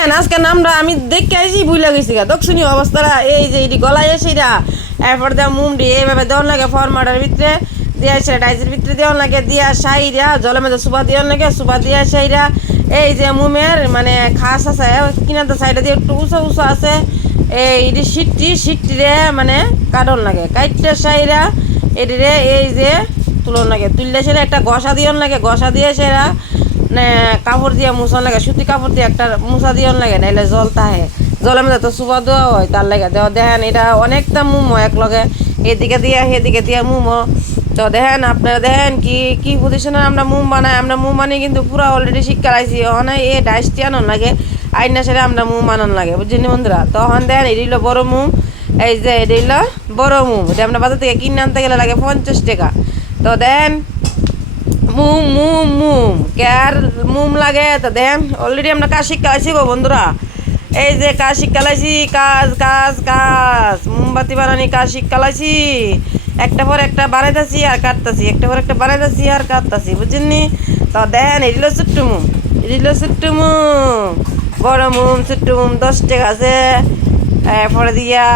দেখেন আজকে নামটা আমি দেখে আইসি ভুলে গেছি গা দক্ষিণী অবস্থাটা এই যে এটি গলায় এসেটা এরপর দেওয়া মুমটি এইভাবে দেওয়ার লাগে ফরমাটার ভিতরে দিয়া এসে ডাইসের ভিতরে দেওয়ার লাগে দিয়া সাইরা জলের মধ্যে সুবা দেওয়ার লাগে সুবা দিয়া সাইরা এই যে মুমের মানে খাস আছে কিনাতে সাইডে দিয়ে একটু উঁচা উঁচা আছে এই সিটটিরে মানে কাটন লাগে কাইটটা সাইরা এটিরে এই যে তুলন লাগে তুললে সেটা একটা গসা দিয়ন লাগে গসা দিয়ে সেরা মানে কাপড় দিয়ে মুছন লাগে সুতি কাপড় দিয়ে একটা মুছা দিয়ন লাগে নাইলে জল তাহে জলের মধ্যে তো সুবা দেওয়া হয় তার লাগে দেওয়া দেখেন এটা অনেকটা মুমো এক লগে এদিকে দিয়া সেদিকে দিয়া মুমো তো দেখেন আপনারা দেখেন কি পজিশনে আমরা মুম বানাই আমরা মুম বানিয়ে কিন্তু পুরো অলরেডি শিক্ষা লাইছি ওখানে এই ডাইসটি আনন লাগে আইনা সেটা আমরা মুম আনন লাগে বুঝছেন বন্ধুরা তখন দেখেন এটি হলো বড় মুম এই যে এটি হলো বড় মুম এটা আমরা বাজার থেকে কিনে আনতে গেলে লাগে 50 টাকা তো দেন মুম কেয়ার মুম লাগে তো দেন অলরেডি আমরা কাজ শিক্ষা লাইছি গো বন্ধুরা এই যে কাজ শিক্ষা লাইছি কাজ মোমবাতি বানানি কাজ শিক্ষা লাইছি একটা পর একটা বানাইতেছি আর কাটতেছি একটা পর একটা বানাইতেছি আর কাটতেছি বুঝছেননি তো দেন এগুলো ছোট্ট মুম বড় মুম ছোট্ট মুম 10 টাকা আছে এরপরে দিয়া